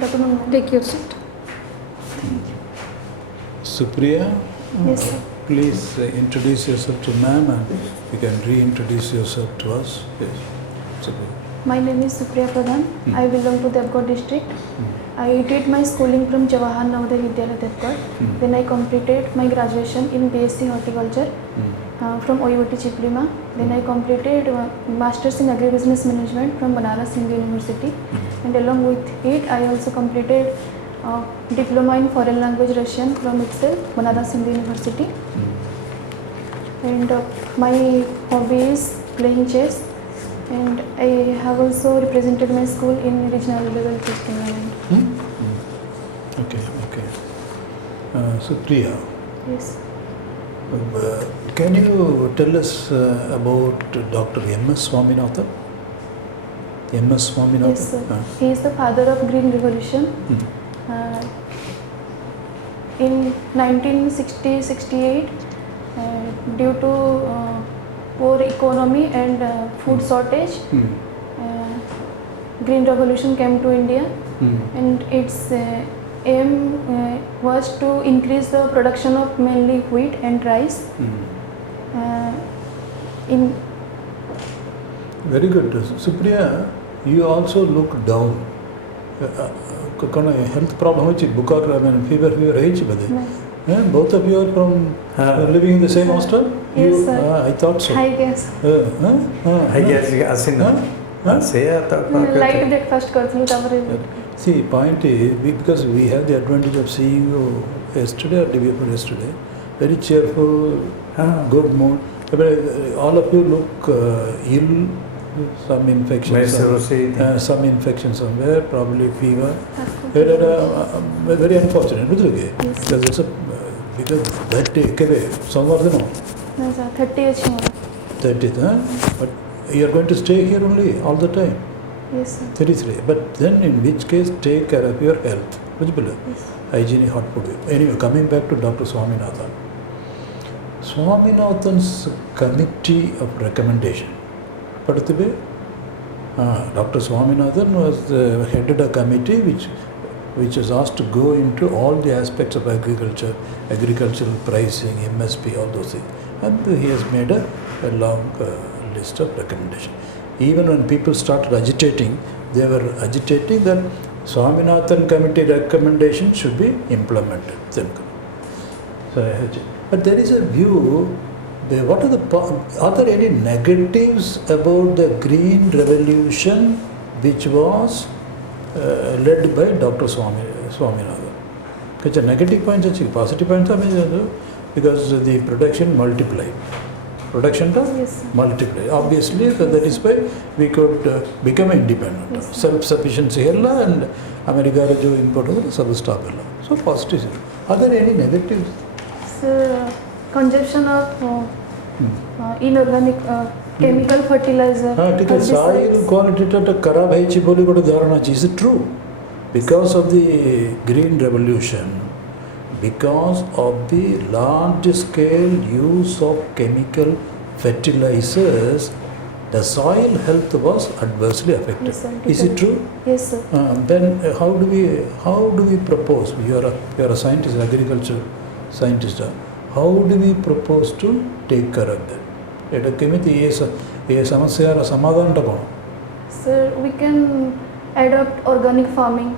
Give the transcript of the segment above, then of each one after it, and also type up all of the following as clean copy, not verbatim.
Take your seat. Supriya, Yes, sir. please introduce yourself to ma'am and you can reintroduce yourself to us. Yes. Supriya. My name is SUPRIYA PRADHAN. I belong to Devghat district. I did my schooling from Jawahar Navodaya Vidyalaya Devghat. Then I completed my graduation in BSc Horticulture from OAS Chiplima. Then I completed Masters in Agribusiness Management from Banaras Hindu University. And along with it, I also completed Diploma in Foreign Language Russian from itself, Banaras Hindu University. And my hobby is playing chess. And I have also represented my school in regional level chess tournament. Okay. Supriya, Yes. can you tell us about Dr. M.S. Swaminathan? M.S. Swaminathan? Yes, sir. He is the father of Green Revolution. In 1960-68, due to poor economy and food shortage, Green Revolution came to India, and its aim was to increase the production of mainly wheat and rice. Very good. Supriya, you also look down. Health problem, fever, both of you are from living in the same hostel? Yes, sir. I thought so. I guess. I guess Light breakfast kartulu tabare. See, point is, because we have the advantage of seeing you yesterday or the day before yesterday, very cheerful, good mood. All of you look ill, some infection, some infection somewhere, probably fever. Very unfortunate, because it's because that day, somewhere no. No, sir. 30th, but you are going to stay here only all the time. Yes, sir. 33. But then in which case take care of your health. Yes. Hygiene, hot food. Anyway, coming back to Dr. Swaminathan. Swaminathan's committee of recommendation. Dr. Swaminathan was headed a committee which was asked to go into all the aspects of agriculture, agricultural pricing, MSP, all those things. And he has made a long list of recommendations. Even when people started agitating, they were agitating that Swaminathan committee recommendation should be implemented. But there is a view, are there any negatives about the Green Revolution which was led by Dr. Swaminathan? Because negative points are positive points, because the production multiplied. Production multiply. Obviously, that is why we could become independent. Yes. Self-sufficiency and America import stop. So positive. Are there any negatives? So, consumption of inorganic chemical fertilizer. Soil quality is it true? Because of the Green Revolution, because of the large scale use of chemical fertilizers, the soil health was adversely affected. Yes, sir. Is it true? Yes, sir. Then how do we propose? You are a scientist, agriculture scientist. How do we propose to take care of that? Sir, we can adopt organic farming.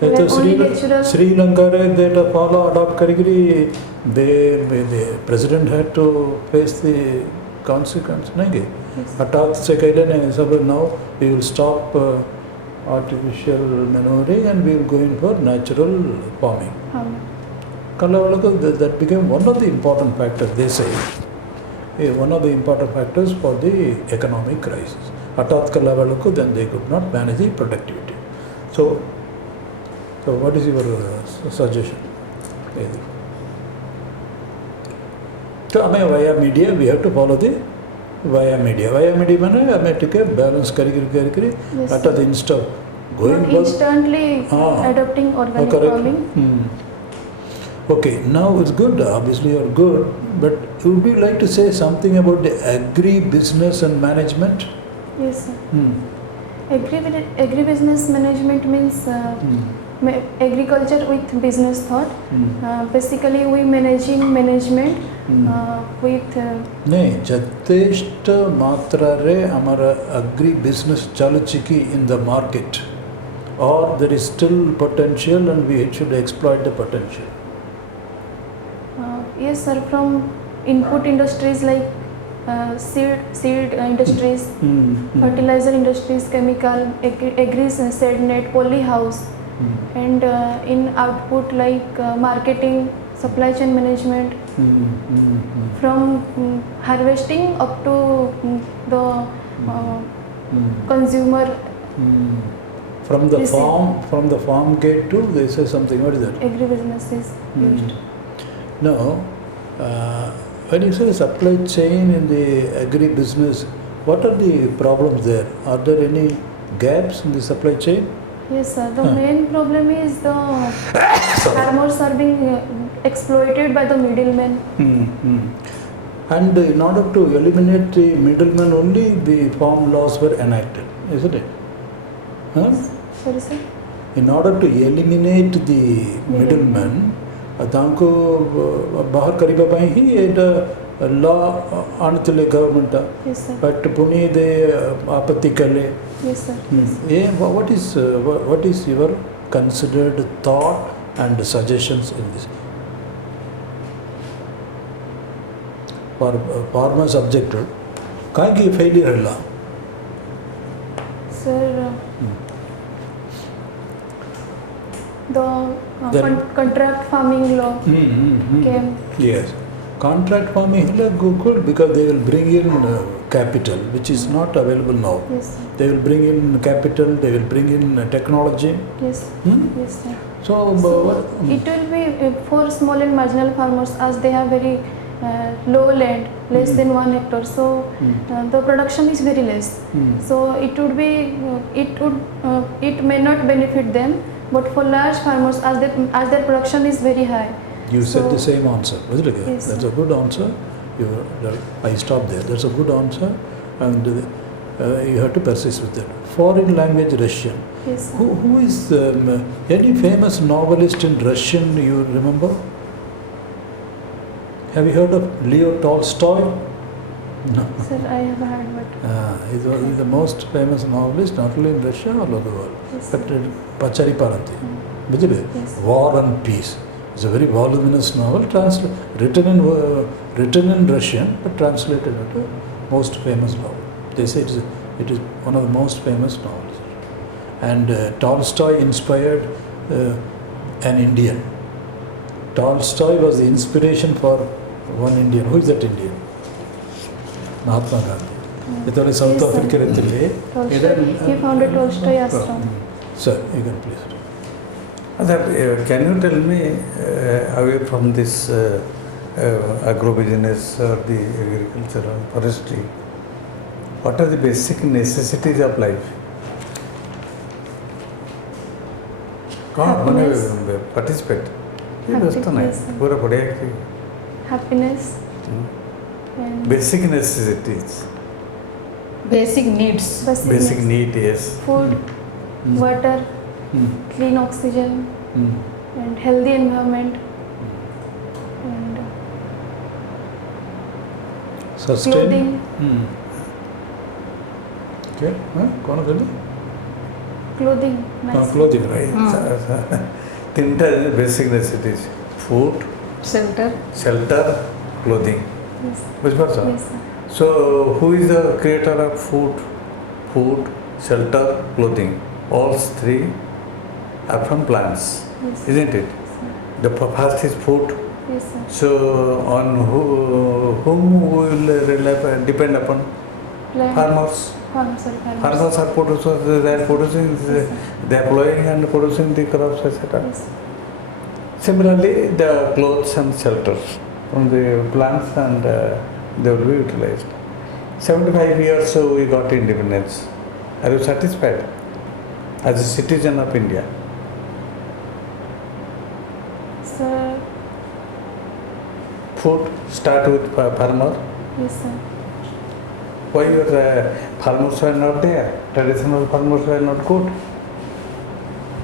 Sri Lanka, they follow adopt karigiri. The president had to face the consequence. Yes. Now we will stop artificial manuring and we will go in for natural farming. That became one of the important factors, they say. One of the important factors for the economic crisis. Then they could not manage the productivity. So what is your suggestion? So via media, we have to follow the via media. Via media means balance karikiri. Yes, instead of going not instantly adopting organic farming. Okay, now it's good. Obviously, you're good. But would you like to say something about the agri-business and management? Yes, sir. Agribusiness management means agriculture with business thought. Basically, we management with. नहीं जतेष्ट मात्रा रे हमारा agri business चालुची की in the market, or there is still potential and we should exploit the potential. Yes, sir. From input industries like seed industries, fertilizer industries, chemical, agri seed net, poly house, and in output like marketing, supply chain management. From harvesting up to the consumer. From the farm gate to they say something. What is that? Agribusiness is used. Now, when you say supply chain in the agri-business, what are the problems there? Are there any gaps in the supply chain? Yes, sir. The main problem is the farmers are being exploited by the middlemen. And in order to eliminate the middlemen only, the farm laws were enacted, isn't it? Huh? Sorry, sir. In order to eliminate the middlemen, तांको बाहर करीबा पाई ही एटा law आणतले government but पुनी दे आपत्ति कले. Yes, sir. What is your considered thought and suggestions in this? For farmers objected, काहे की failure हल्ला? Sir, the contract farming law came. Yes, contract farming is good because they will bring in capital, which is not available now. Yes, sir. They will bring in capital, they will bring in technology. Yes. Yes, sir. So it will be for small and marginal farmers as they have very low land, less than 1 hectare. So the production is very less. So it may not benefit them. But for large farmers, as their production is very high. You said the same answer, wasn't it? Yes, that's sir. a good answer. I stopped there. That's a good answer, and you have to persist with that. Foreign language Russian. Yes, sir. Who is any famous novelist in Russian you remember? Have you heard of Leo Tolstoy? No. Sir, I have heard, but He's the most famous novelist, not only in Russia, all over the world. Yes, But Pachari Paranti, Yes. War and Peace. It's a very voluminous novel, written in Russian, but translated into most famous novel. They say it is one of the most famous novels. And Tolstoy inspired an Indian. Tolstoy was the inspiration for one Indian. Who is that Indian? Mahatma Gandhi. It's South Africa. He founded Tolstoy Ashram. Sir, you can please. Can you tell me, away from this agro-business or the agriculture or forestry, what are the basic necessities of life? Happiness. Participate. Happiness. Happiness. And Basic necessities. Basic needs. Basic need, yes. Food, water, clean oxygen, and healthy environment, and Sustain. clothing. Okay. कौन बोले? Clothing. Nice. Clothing, right? Tinta basic necessities. Food, Shelter. shelter, clothing. Yes. Which part, sir? Yes, sir. So, who is the creator of food? Food, shelter, clothing. All three are from plants, Yes. isn't it? Sir. The first is food. Yes, sir. So, on whom will depend upon? Plant. Farmers. Farmers. Farmers are producers. They are producing. They are plowing and producing the crops, etc. Yes. Similarly, the clothes and shelters from the plants, and they will be utilized. 75 years we got independence. Are you satisfied as a citizen of India? Sir. Food start with farmer. Yes, sir. Why your farmers are not there? Traditional farmers are not good.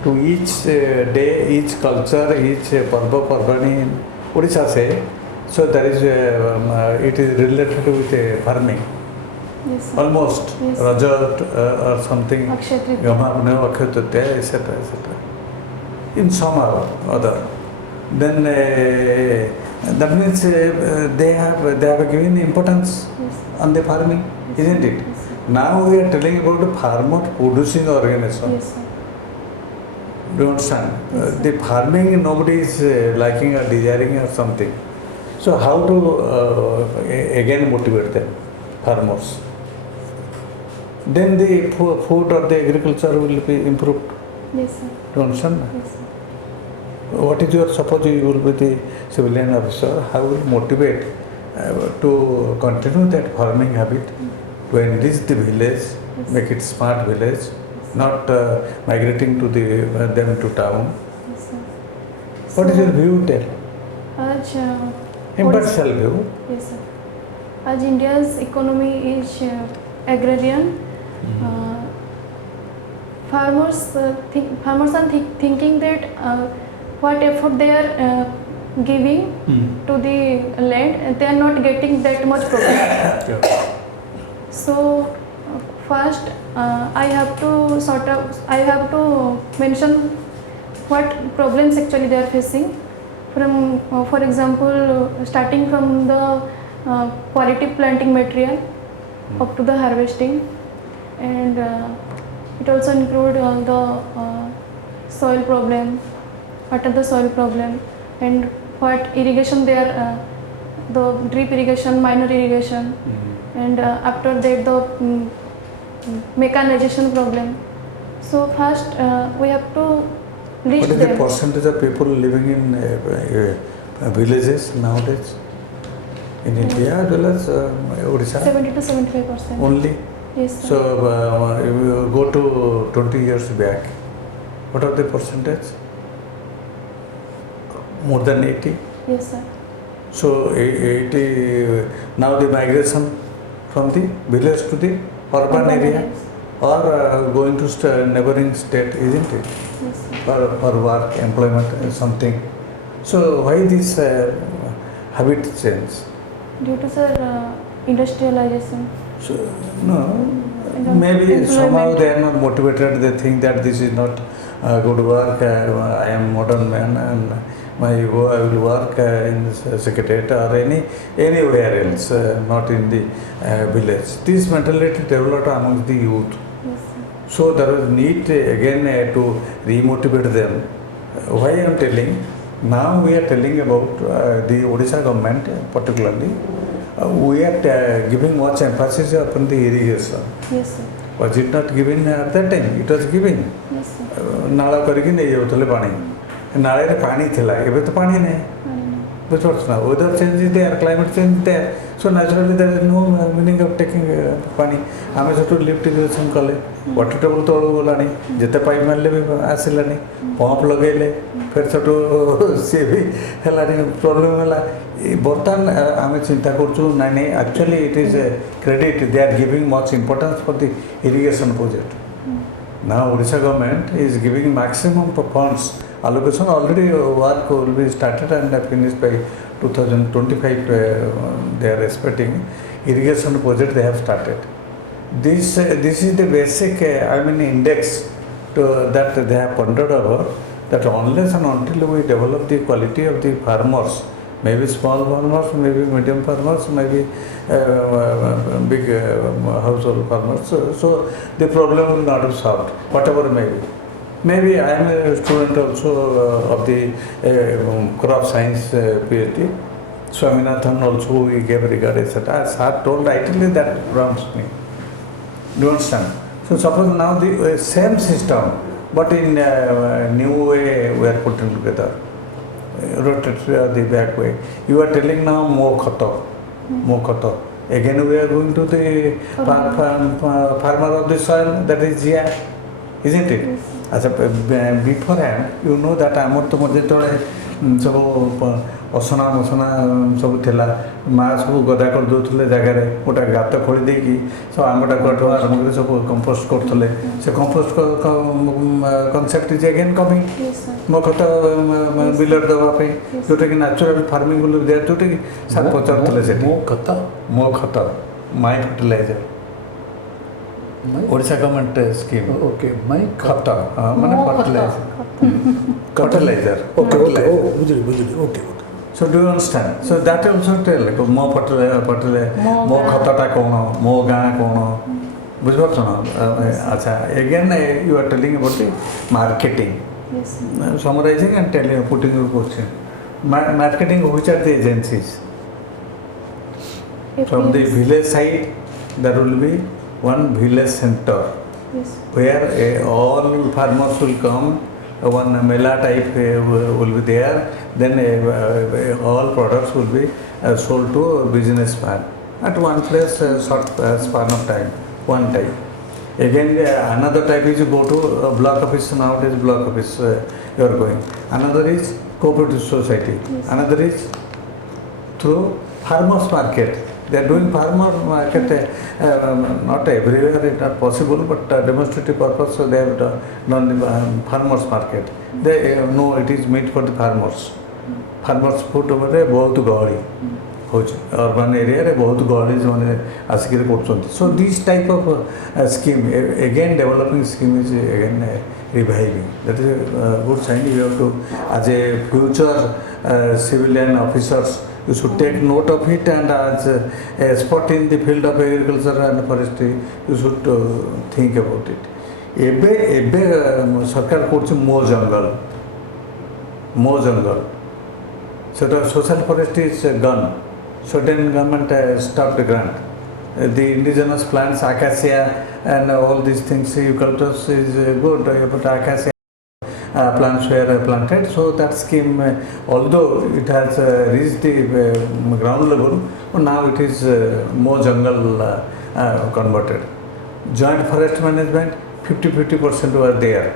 To each day, each culture, each parva parvani in Odisha say, so there is it is related with farming. Yes, sir. Almost Yes. Rajat or something, Akshay Tritiya. Yamavne, Akshay Tritiya, etc. etc. In somehow or other. Then that means they have given importance Yes. on the farming, isn't it? Yes, sir. Now we are telling about the farmer producing organism. Yes, sir. Do you understand? Yes, sir. The farming nobody is liking or desiring or something. So how to again motivate them, farmers? Then the food or the agriculture will be improved. Yes, sir. Do you understand? Yes, sir. What is your, suppose you will be the civilian officer, how will you motivate to continue that farming habit, to enrich the village, Yes. make it smart village, not migrating to them to town? Yes, sir. What is your view there? आज Impartial view. Yes, sir. As India's economy is agrarian, farmers are thinking that what effort they are giving to the land, they are not getting that much profit. So first, I have to mention what problems actually they are facing. From, for example, starting from the quality planting material up to the harvesting, and it also include the soil problem, what are the soil problem, and what irrigation they are, the drip irrigation, minor irrigation, and after that the mechanization problem. So first we have to reach What is the them. percentage of people living in villages nowadays? In India as well as Odisha? 70 to 75%. Only? Yes, sir. So if you go to 20 years back, what are the percentage? More than 80? Yes, sir. So 80, now the migration from the village to the urban area, areas. or going to neighboring state, isn't it? Yes, sir. For work, employment, and something. So why this habit change? Due to sir industrialization. So no, And maybe employment. somehow they are not motivated. They think that this is not good work. I am modern man and I will work in the secretariat or anywhere else, not in the village. This mentality developed among the youth. Yes, sir. So there was need again to remotivate them. Why I am telling? Now we are telling about the Odisha government particularly. We are giving much emphasis upon the irrigation. Yes, sir. Was it not given at that time? It was given. Yes, sir. नाला करके नहीं जाऊँ पानी नाले रे पानी थिला एबे तो पानी नहीं बुझपार्छ ना weather change is there climate change there so naturally there is no meaning of taking पानी आमे जो लिफ्ट इरिगेशन कले वाटर टेबल तळु गलानी जते पाइप मारले भी आसिलानी पंप लगेले फिर छोटो से भी हेलानी प्रॉब्लम होला बर्तन आमे चिंता करछु ना नहीं actually it is credit they are giving much importance for the irrigation project. Now Odisha government is giving maximum funds allocation. Already work will be started and finished by 2025. They are expecting irrigation project they have started. This is the basic index that they have pondered over, that unless and until we develop the quality of the farmers, maybe small farmers, maybe medium farmers, maybe big household farmers. So the problem will not be solved, whatever may be. Maybe I am a student also of the crop science PhD. Swaminathan also we gave regard, etc. Sir told rightly that wrongs me. Do you understand? So suppose now the same system, but in new way we are putting together. Rotate the back way. You are telling now more khato. Again we are going to the farmer of the soil, that is here, isn't it? As a beforehand, you know that amor to ସବୁ ଅସନା ମସନା ସବୁ ଥିଲା ମା ସବୁ ଗଦା କରିଦେଉଥିଲେ ଜାଗାରେ ଗୋଟେ ଗାତ ଖୋଳି ଦେଇକି ସବୁ ଆମ୍ବଟାକୁ ଆରମ୍ଭ କରି ସବୁ କମ୍ପୋଷ୍ଟ କରୁଥିଲେ ସେ compost concept is again coming Yes, sir. ମୋ ଖତ ବିଲରେ ଦେବା ପାଇଁ ଯେଉଁଟାକି ନ୍ୟାଚୁରାଲ୍ ଫାର୍ମିଂ ବୋଲି ଦିଆ ଯେଉଁଟାକି ସାର୍ ପଚାରୁଥିଲେ ସେଠି ମୋ ଖତ my fertilizer Odisha government scheme Okay, my ଖତ ମାନେ ଫର୍ଟିଲାଇଜର Okay, ବୁଝିଲି. Okay. So do you understand? So that also tell ମୋ ମୋ ଖତଟା କ'ଣ ମୋ ଗାଁ କ'ଣ ବୁଝିପାରୁଛ ନା ଆଚ୍ଛା again you are telling about the marketing Yes, sir. summarizing and telling putting your question marketing which are the agencies from the APS. village side there will be one village center Yes. where all farmers will come one mela type will be there then all products will be sold to businessman at one place short span of time one type again another type is you go to block office nowadays block office you are going another is cooperative society Yes. another is through farmers market they are doing farmer market not everywhere it's not possible but demonstrative purpose so they have done the farmers market they know it is meant for the farmers food रे बहुत गहली होच urban area रे बहुत गहली जो माने आसिक करछंती so this type of scheme again developing scheme is again reviving that is a good sign you have to as a future civilian officers you should take note of it and as a expert in the field of agriculture and forestry you should think about it ebe सरकार करछ मो जंगल so the social forestry is gone certain government stopped the grant the indigenous plants acacia and all these things eucalyptus is good but acacia plants were planted so that scheme although it has reached the ground level but now it is more jungle converted joint forest management 50% were there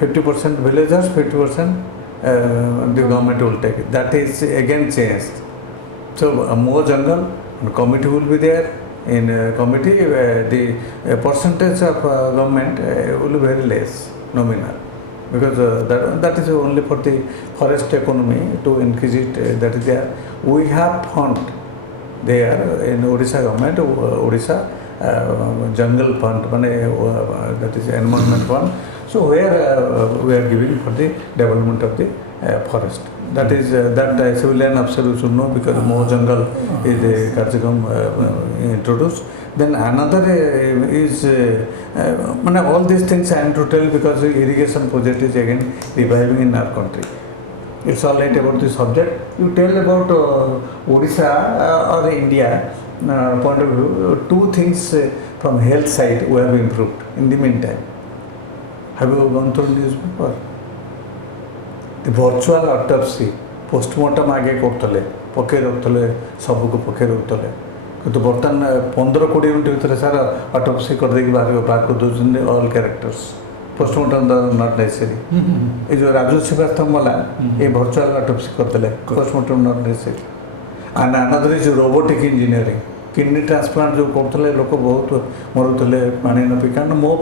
50% villagers 50% the government will take it that is again changed so more jungle committee will be there in committee the percentage of government will be very less nominal because that is only for the forest economy to increase it that is there we have fund there in Odisha government Odisha jungle fund that is environment fund so where we are giving for the development of the forest that is that civilian officer should know because more jungle is the Karjakam introduced then another is all these things I am to tell because irrigation project is again reviving in our country it's all right about the subject you tell about Odisha or India point of view two things from health side we have improved in the meantime have you gone through this before the virtual autopsy postmortem आगे करतले पके रखतले सब को पके रखतले किंतु बर्तमान 15-20 minute भीतर सार ऑटोप्सी कर देकी बाहर को दोजन all characters postmortem not necessary ए जो राजू श्रीवास्तव मला ए वर्चुअल ऑटोप्सी करतले postmortem not necessary and another is robotic engineering kidney transplant जो करतले लोक बहुत मरुतले पानी न पी कारण मो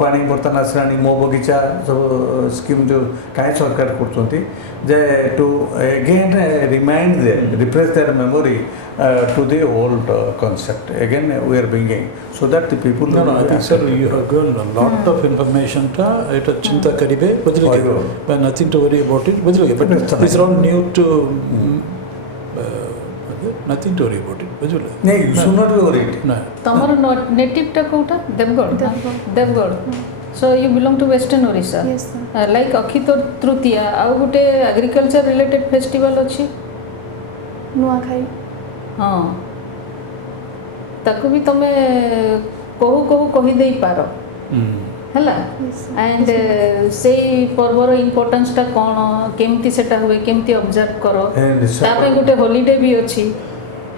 पानी बर्तमान आसलानी मो बगीचा सब स्कीम जो काहे सरकार करछंती जे to again remind them refresh their memory to the old concept again we are bringing so that the people no I think sir you have given a lot of information ta eta chinta karibe budhile but nothing to worry about it budhile but these are all new to nothing to worry about it budhile no you should not be worried no तमर native टा Kota Deogarh so you belong to western Odisha Yes, sir. like अखित तृतीया आ गोटे agriculture related festival अछि नुआखाई हाँ ताकू भी तमे कहू कही दे पार हैला Yes, sir. एंड से पर्वर इंपोर्टेंस टा कोन केमती सेटा हुए केमती ऑब्जर्व करो तापे गोटे हॉलिडे भी अछि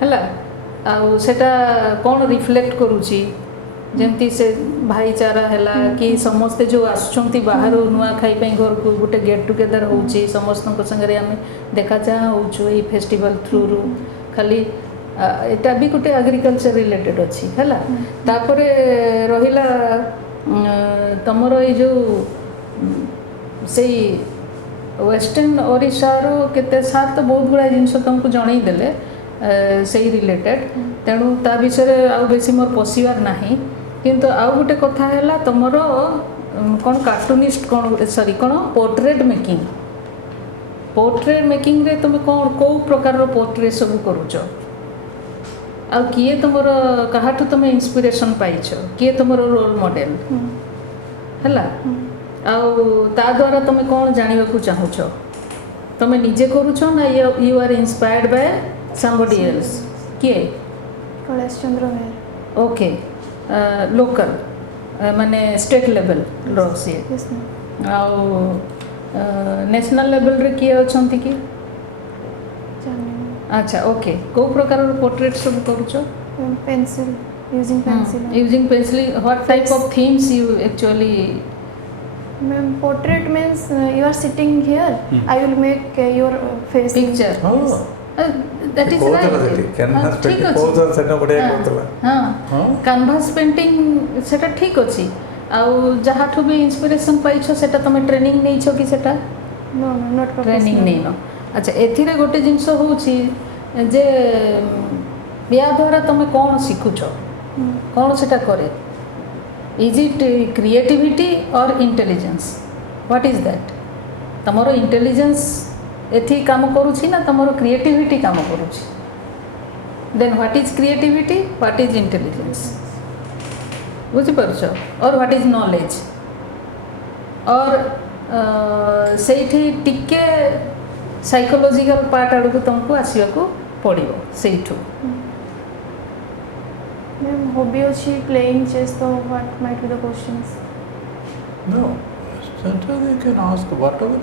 हैला आ सेटा कोन रिफ्लेक्ट करूची जेमती से भाईचारा हैला कि समस्ते जो आसुचंती बाहर नुआ खाई पे घर को गोटे गेट टुगेदर होउची समस्त को संगे आमे देखा चाह होउछु ए फेस्टिवल थ्रू रू खाली एटा भी गोटे एग्रीकल्चर रिलेटेड अछि हैला तापरे रहिला तमरो ए जो सेई वेस्टर्न ओडिशा रो केते सार तो बहुत गुड़ा जिनस तुमको जणई देले सेई रिलेटेड तेणु ता विषय आउ बेसी मोर पशिवार नाही किंतु आउ गोटे कथा हैला तमरो कोन कार्टूनिस्ट कोन सॉरी कोन पोर्ट्रेट मेकिंग रे तुम कोन को प्रकार रो पोर्ट्रेट सब करूचो आ किए तुमरो कहाठु तुम इंस्पिरेशन पाइछो किए तुमरो रोल मॉडल हैला आ ता द्वारा तुम कोन जानिबा को चाहुचो तुम निजे करूचो ना you are inspired by somebody else किए कैलाश चंद्र मेहर ओके लोकल माने स्टेट लेवल रो सी यस मैम आउ नेशनल लेवल रे किए अछंती की जानि अच्छा ओके को प्रकार रो पोर्ट्रेट सब करूचो pencil using pencil what type of themes you actually ma'am portrait means you are sitting here I will make your face picture Oh. That is right canvas painting बहुत सेना बढ़िया करतला हां कैनवास पेंटिंग सेटा ठीक अछि आउ जहाठु भी इंस्पिरेशन पाइछो सेटा तमे ट्रेनिंग नै छो कि सेटा नो नो नॉट ट्रेनिंग नै नो अच्छा एथिरे गोटे जिंस होउछि जे या द्वारा तमे कोन सिखुछो कोन सेटा करे is it creativity or intelligence what is that तमरो इंटेलिजेंस एथि काम करूछि ना तमरो क्रिएटिविटी काम करूछि then what is creativity what is intelligence बुझि परछो और व्हाट इज नॉलेज और सेठी टिके साइकोलॉजिकल पार्ट आड़ को तुमको आसिया को पड़िबो सेठू मैम हॉबी अछि प्लेइंग चेस तो what might be the questions No. Sometimes you can ask whatever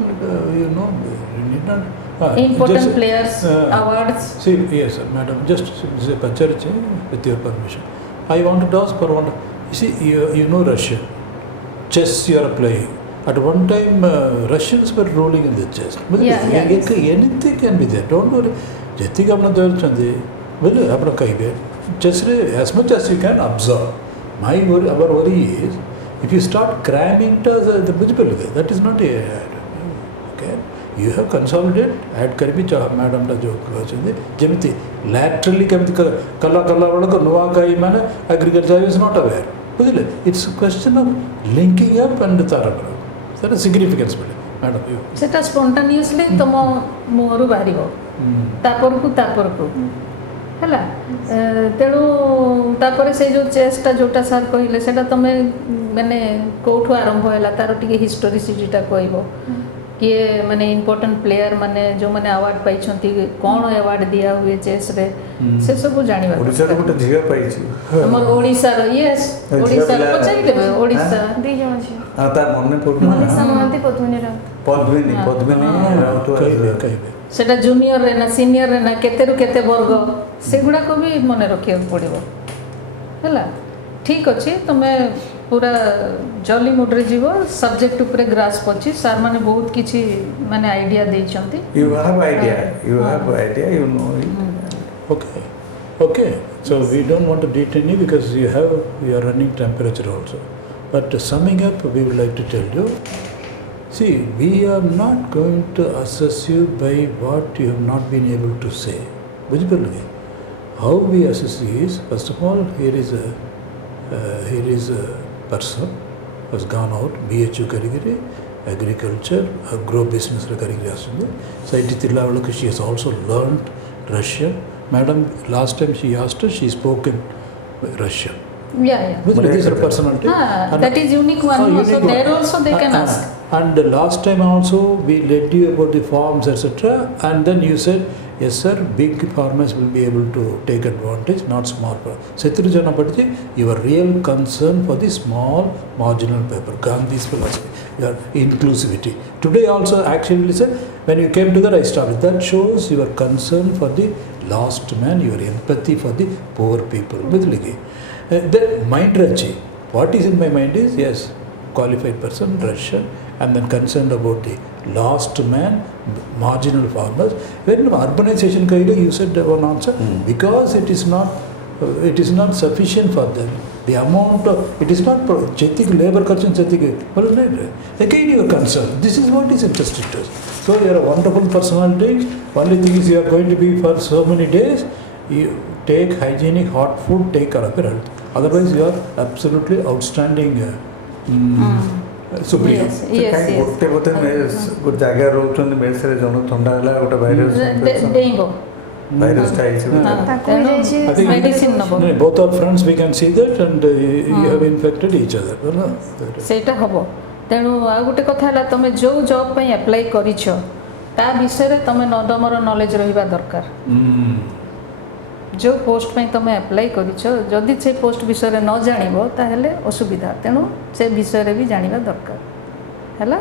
you know. You need not. important just, players awards See, yes, madam. Just church with your permission. I wanted to ask for one. You see, you know Russian. Chess you are playing. At one time, Russians were ruling in the chess. Yeah. Anything can be there. Don't worry. Jeti ka apna dal chande. Well, apna kaibe. Chess as much as you can observe. Our worry is. If you start cramming the visible, that is not a okay. You have consolidated, add karbi cha madam da jo कहते जेमिति laterally केमिति कला वाला को नुआ कई माने agriculture is not aware. बुझले? It's a question of linking up and तारा करो. That is significance बोले madam you. सेटा spontaneously तम मोहरु बाहरिबो तापर को हैला तेणु तापर से जो चेष्टा जोटा सार कहले सेटा तमे माने कोठु आरंभ हैला तार टिके हिस्टोरिसिटीटा कहइबो किए माने इंपोर्टेंट प्लेयर माने जो माने अवार्ड पाइछंती कोन अवार्ड दिया हुए चेस रे से सब जानिबा ओडिसा रो गोटे झिगा पाइछि हमर ओडिसा रो यस ओडिसा रो पचाइ देबे ओडिसा दी जण छी आ ता मन्ने पडु मनीषा महांती पद्मिनी राउत कहिबे सेटा जूनियर रे ना सीनियर रे ना केते रु केते वर्ग सेगुडा को भी मने रखिया पड़िबो हैला ठीक अछि तमे पूरा जॉली मूड रे जीवो सब्जेक्ट ऊपर ग्रास्प अछि सर माने बहुत किछि माने idea दैछंती you have idea you know it. Okay. So we don't want to detain you because we are running temperature also. But summing up, we would like to tell you. See, we are not going to assess you by what you have not been able to say. Visibility. How we assess you is, first of all, here is a person who has gone out, BHU karigiri, agriculture, agro business karigiri asunda. So it is she has also learned Russian. Madam, last time she asked her, she spoke in Russian. Yeah. But these are personality. That is unique one. So there also they can ask. And last time also we led you about the forms, etc. And then you said, yes sir, big farmers will be able to take advantage, not small. Sethrujana Patji, your real concern for the small marginal paper, Gandhi's philosophy, your inclusivity. Today also actually said, when you came together I started. That shows your concern for the last man, your empathy for the poor people. That mind rachi. What is in my mind is, yes, qualified person, Russian, and then concerned about the last man, marginal farmers. When urbanization kaida, you said one answer, because it is not sufficient for them. The amount of, it is not chetik labor culture chetik. Again you are concerned. This is what is interesting to us. So you are a wonderful personality. Only thing is you are going to be for so many days. You take hygienic hot food, take care of your health. Otherwise you are absolutely outstanding. Supriya. Yes, yes, yes. ଗୋଟେ ବୋଧେ ଗୋଟେ ଜାଗାରେ ରହୁଛନ୍ତି ମେସରେ ଜଣ ଥଣ୍ଡା ହେଲା ଗୋଟେ virus ଡେଇଁବ ଭାଇରସ୍ଟା ହେଇଛି medicine Naba Both are friends, we can see that, and you have infected each other. ସେଇଟା ହବ ତେଣୁ ଆଉ ଗୋଟେ କଥା ହେଲା ତମେ ଯୋଉ ଜବ୍ ପାଇଁ ଆପ୍ଲାଏ କରିଛ ତା ବିଷୟରେ ତମେ ତମର ନଲେଜ ରହିବା ଦରକାର जो पोस्ट में तुम अप्लाई करिछ जदि से पोस्ट विषय रे न जानिबो ताहेले असुविधा तेणु से विषय रे भी जानिबा दरकार हैला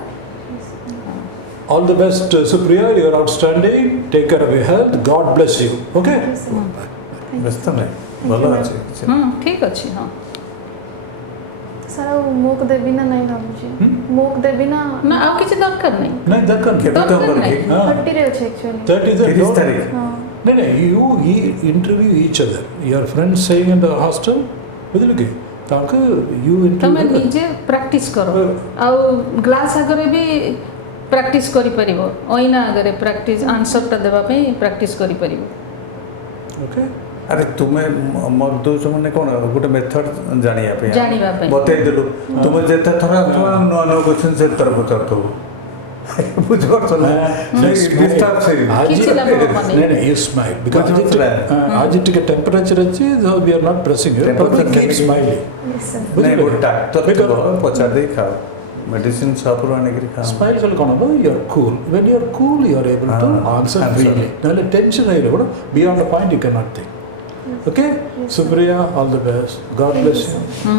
All the best, Supriya. You are outstanding. Take care of your health. God bless you. Okay. ବ୍ୟସ୍ତ ନାହିଁ ଭଲ ଅଛି ठीक अछि हां सर मुक देबी ना नहीं भाबुची मुक देबी ना ना आ किछि दरकार नहीं नहीं दरकार केबे तो कर के 30 रे अछि एक्चुअली 30 तारीख हां No, you interview each other. Your friends staying in the hostel. बुझलिके ताके you तमे interview. निजे प्रैक्टिस करो आ ग्लास आगरे भी प्रैक्टिस करि परिबो ओइना आगरे प्रैक्टिस आंसर ता देबा पे प्रैक्टिस करि परिबो Okay. अरे तुम्हें मग दो माने कोन गोटे मेथड जानिया पे जानिबा पे बतै देलु तुम जेते थरा अथवा नो नो क्वेश्चन से तरफ उतरतो बुझो तो ना डिस्टर्ब से नहीं you smile because आज टिके टेंपरेचर अछि so we are not pressing you but keep smiling. Yes sir नहीं वो डॉक्टर तो पचा दे खाओ मेडिसिन सापुर आने के खाओ Smile कल कोन हो you are cool. When you are cool you are able to answer freely. नाले tension आइले बड़ा beyond the point you cannot think. Okay. Supriya, all the best. God bless you.